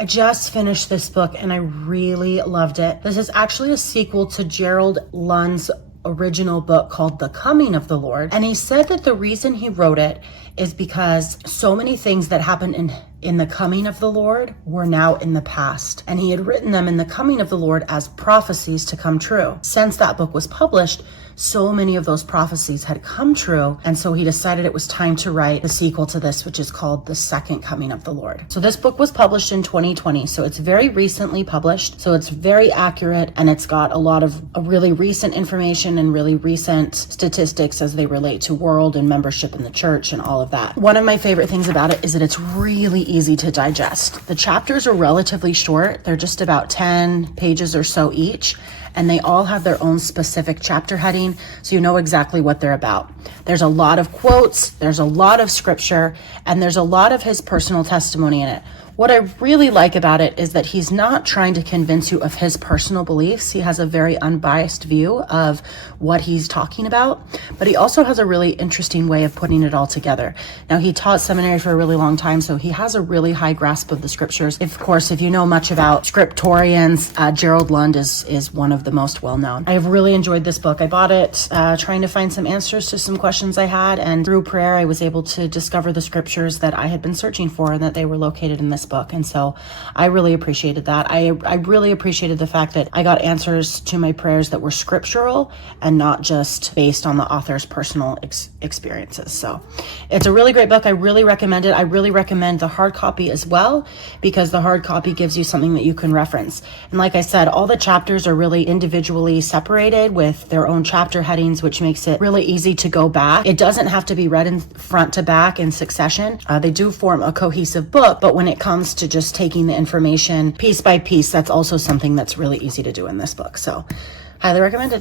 I just finished this book and I really loved it. This is actually a sequel to Gerald Lund's original book called The Coming of the Lord. And he said that the reason he wrote it is because so many things that happened in the coming of the Lord were now in the past. And he had written them in the coming of the Lord as prophecies to come true. Since that book was published, so many of those prophecies had come true. And so he decided it was time to write the sequel to this, which is called The Second Coming of the Lord. So this book was published in 2020. So it's very recently published. So it's very accurate and it's got a lot of really recent information and really recent statistics as they relate to world and membership in the church and all of that. One of my favorite things about it is that it's really easy to digest. The chapters are relatively short. They're just about 10 pages or so each. And they all have their own specific chapter heading, so you know exactly what they're about. There's a lot of quotes, there's a lot of scripture, and there's a lot of his personal testimony in it. What I really like about it is that he's not trying to convince you of his personal beliefs. He has a very unbiased view of what he's talking about, but he also has a really interesting way of putting it all together. Now, he taught seminary for a really long time, so he has a really high grasp of the scriptures. Of course, if you know much about scriptorians, Gerald Lund is one of the most well-known. I have really enjoyed this book. I bought it trying to find some answers to some questions I had, and through prayer, I was able to discover the scriptures that I had been searching for and that they were located in this book. And so I really appreciated that. I really appreciated the fact that I got answers to my prayers that were scriptural and not just based on the author's personal experiences. So it's a really great book. I really recommend it. I really recommend the hard copy as well, because the hard copy gives you something that you can reference. And like I said, all the chapters are really individually separated with their own chapter headings, which makes it really easy to go back. It doesn't have to be read in front to back in succession. They do form a cohesive book, but when it comes to just taking the information piece by piece, that's also something that's really easy to do in this book. So highly recommended.